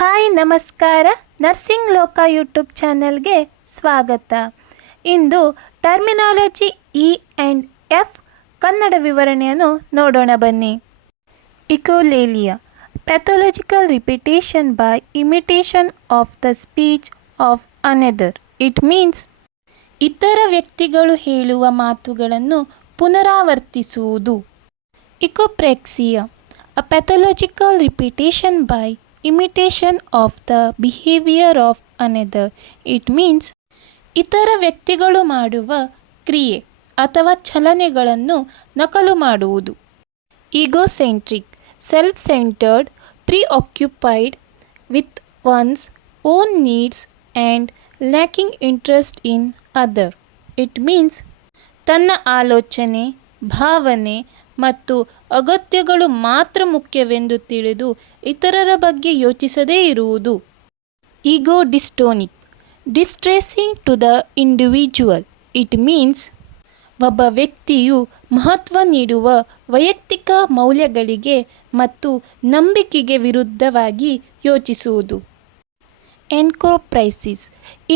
Hi ನಮಸ್ಕಾರ. Nursing ಲೋಕ YouTube ಚಾನಲ್ಗೆ ಸ್ವಾಗತ. ಇಂದು terminology E and F Kannada ವಿವರಣೆಯನ್ನು ನೋಡೋಣ ಬನ್ನಿ. Echolalia, pathological repetition by imitation of the speech of another. It means ಇತರ ವ್ಯಕ್ತಿಗಳು ಹೇಳುವ ಮಾತುಗಳನ್ನು ಪುನರಾವರ್ತಿಸುವುದು. ಇಕೋಪ್ರೆಕ್ಸಿಯಾ, a pathological repetition by imitation of the behavior of another. It means ಇತರ ವ್ಯಕ್ತಿಗಳು ಮಾಡುವ ಕ್ರಿಯೆ ಅಥವಾ ಚಲನೆಗಳನ್ನು ನಕಲು ಮಾಡುವುದು. Egocentric, self centred, preoccupied with one's own needs and lacking interest in other. It means ತನ್ನ ಆಲೋಚನೆ, ಭಾವನೆ ಮತ್ತು ಅಗತ್ಯಗಳು ಮಾತ್ರ ಮುಖ್ಯವೆಂದು ತಿಳಿದು ಇತರರ ಬಗ್ಗೆ ಯೋಚಿಸದೇ ಇರುವುದು. Ego dystonic, distressing to the individual. It means ಒಬ್ಬ ವ್ಯಕ್ತಿಯು ಮಹತ್ವ ನೀಡುವ ವೈಯಕ್ತಿಕ ಮೌಲ್ಯಗಳಿಗೆ ಮತ್ತು ನಂಬಿಕೆಗೆ ವಿರುದ್ಧವಾಗಿ ಯೋಚಿಸುವುದು. Encopresis,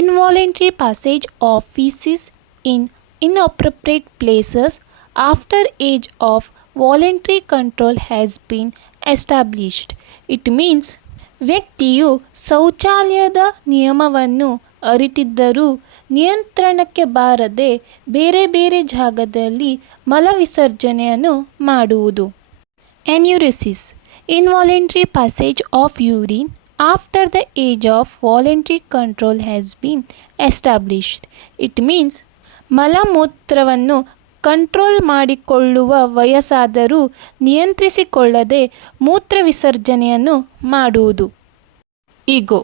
involuntary passage of faeces in inappropriate places after age of voluntary control has been established. It means ವ್ಯಕ್ತಿಯು ಶೌಚಾಲಯದ ನಿಯಮವನ್ನು ಅರಿತಿದ್ದರೂ ನಿಯಂತ್ರಣಕ್ಕೆ ಬಾರದೆ ಬೇರೆ ಬೇರೆ ಜಾಗದಲ್ಲಿ ಮಲವಿಸರ್ಜನೆಯನ್ನು ಮಾಡುವುದು. Enuresis, involuntary passage of urine after the age of voluntary control has been established. It means ಮಲಮೂತ್ರವನ್ನು ಕಂಟ್ರೋಲ್ ಮಾಡಿಕೊಳ್ಳುವ ವಯಸ್ಸಾದರೂ ನಿಯಂತ್ರಿಸಿಕೊಳ್ಳದೆ ಮೂತ್ರ ವಿಸರ್ಜನೆಯನ್ನು ಮಾಡುವುದು. Ego,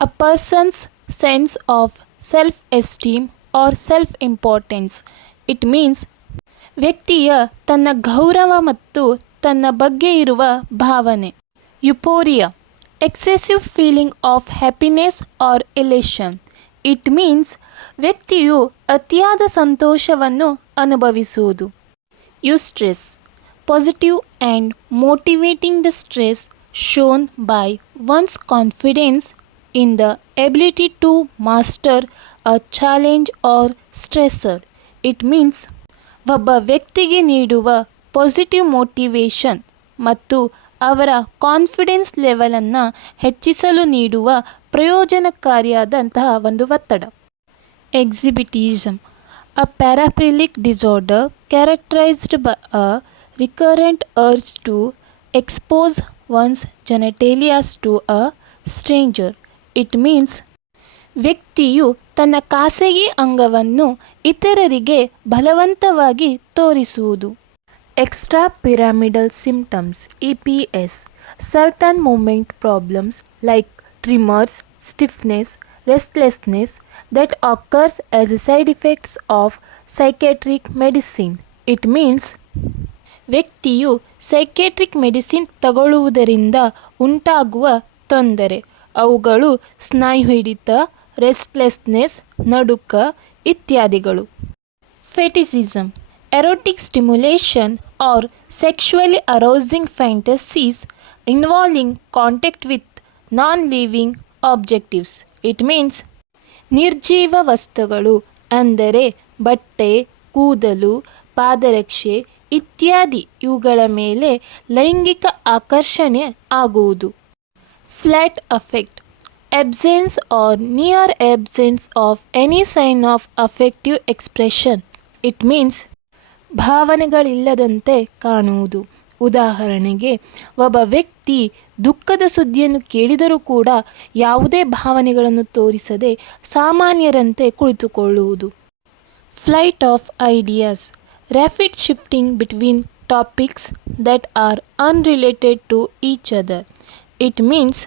a person's sense of self esteem or self importance. It means ವ್ಯಕ್ತಿಯ ತನ್ನ ಗೌರವ ಮತ್ತು ತನ್ನ ಬಗ್ಗೆ ಇರುವ ಭಾವನೆ. Euphoria, excessive feeling of happiness or elation. It means ವ್ಯಕ್ತಿಯು ಅತಿಯಾದ ಸಂತೋಷವನ್ನು ಅನುಭವಿಸುವುದು. Eustress, positive and motivating the stress shown by one's confidence in the ability to master a challenge or stressor. It means ಒಬ್ಬ ವ್ಯಕ್ತಿಗೆ ನೀಡುವ ಪಾಸಿಟಿವ್ ಮೋಟಿವೇಶನ್ ಮತ್ತು ಅವರ confidence ಲೆವೆಲನ್ನು ಹೆಚ್ಚಿಸಲು ನೀಡುವ ಪ್ರಯೋಜನಕಾರಿಯಾದಂತಹ ಒಂದು ಒತ್ತಡ. Exhibitionism, a paraphilic disorder characterised by a recurrent urge to expose one's genitalias to a stranger. It means ವ್ಯಕ್ತಿಯು ತನ್ನ ಖಾಸಗಿ ಅಂಗವನ್ನು ಇತರರಿಗೆ ಬಲವಂತವಾಗಿ ತೋರಿಸುವುದು. Extrapyramidal symptoms EPS, certain movement problems like tremors, stiffness, restlessness that occurs as side effects of psychiatric medicine. It means ವ್ಯಕ್ತಿಯು psychiatric medicine ತಗೊಳ್ಳುವುದರಿಂದ ಉಂಟಾಗುವ ತೊಂದರೆ. ಅವುಗಳು ಸ್ನಾಯು ಹಿಡಿತ, ರೆಸ್ಟ್ಲೆಸ್ನೆಸ್, ನಡುಕ ಇತ್ಯಾದಿಗಳು. ಫೆಟಿಸಿಸಮ್, erotic stimulation or sexually arousing fantasies involving contact with non-living objects. It means ನಿರ್ಜೀವ ವಸ್ತುಗಳು ಅಂದರೆ ಬಟ್ಟೆ, ಕೂದಲು, ಪಾದರಕ್ಷೆ ಇತ್ಯಾದಿ ಇವುಗಳ ಮೇಲೆ ಲೈಂಗಿಕ ಆಕರ್ಷಣೆ ಆಗುವುದು. Flat affect, absence or near absence of any sign of affective expression. It means ಭಾವನೆಗಳಿಲ್ಲದಂತೆ ಕಾಣುವುದು. ಉದಾಹರಣೆಗೆ ಒಬ್ಬ ವ್ಯಕ್ತಿ ದುಃಖದ ಸುದ್ದಿಯನ್ನು ಕೇಳಿದರೂ ಕೂಡ ಯಾವುದೇ ಭಾವನೆಗಳನ್ನು ತೋರಿಸದೆ ಸಾಮಾನ್ಯರಂತೆ ಕುಳಿತುಕೊಳ್ಳುವುದು. Flight of ideas, rapid shifting between topics that are unrelated to each other. It means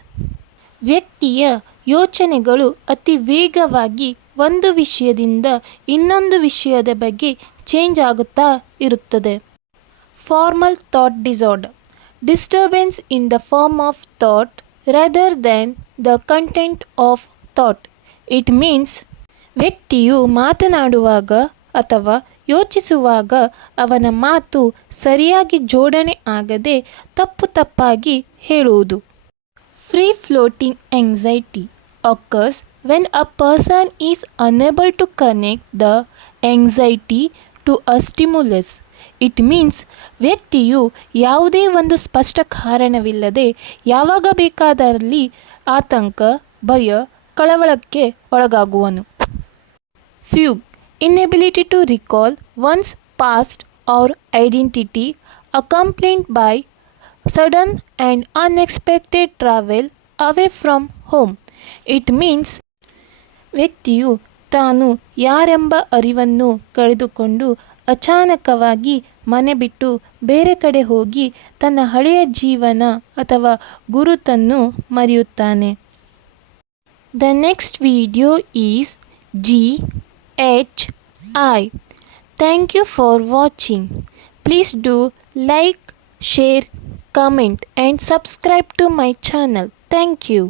ವ್ಯಕ್ತಿಯ ಯೋಚನೆಗಳು ಅತಿ ವೇಗವಾಗಿ ಒಂದು ವಿಷಯದಿಂದ ಇನ್ನೊಂದು ವಿಷಯದ ಬಗ್ಗೆ ಚೇಂಜ್ ಆಗುತ್ತಾ ಇರುತ್ತದೆ. Formal thought disorder, disturbance in the form of thought rather than the content of thought. It means ವ್ಯಕ್ತಿಯು ಮಾತನಾಡುವಾಗ ಅಥವಾ ಯೋಚಿಸುವಾಗ ಅವನ ಮಾತು ಸರಿಯಾಗಿ ಜೋಡಣೆ ಆಗದೆ ತಪ್ಪು ತಪ್ಪಾಗಿ ಹೇಳುವುದು. Free floating anxiety occurs when a person is unable to connect the anxiety to a stimulus. It means ವ್ಯಕ್ತಿಯು ಯಾವುದೇ ಒಂದು ಸ್ಪಷ್ಟ ಕಾರಣವಿಲ್ಲದೆ ಯಾವಾಗ ಬೇಕಾದಲ್ಲಿ ಆತಂಕ, ಭಯ, ಕಳವಳಕ್ಕೆ ಒಳಗಾಗುವನು. Fugue, inability to recall one's past or identity, accompanied by sudden and unexpected travel away from home. It means ವ್ಯಕ್ತಿಯು ತಾನು ಯಾರೆಂಬ ಅರಿವನ್ನು ಕಳೆದುಕೊಂಡು ಅಚಾನಕವಾಗಿ ಮನೆ ಬಿಟ್ಟು ಬೇರೆ ಕಡೆ ಹೋಗಿ ತನ್ನ ಹಳೆಯ ಜೀವನ ಅಥವಾ ಗುರುತನ್ನು ಮರೆಯುತ್ತಾನೆ. The next video is GHI. Thank you for watching. Please do like, share, comment and subscribe to my channel. Thank you.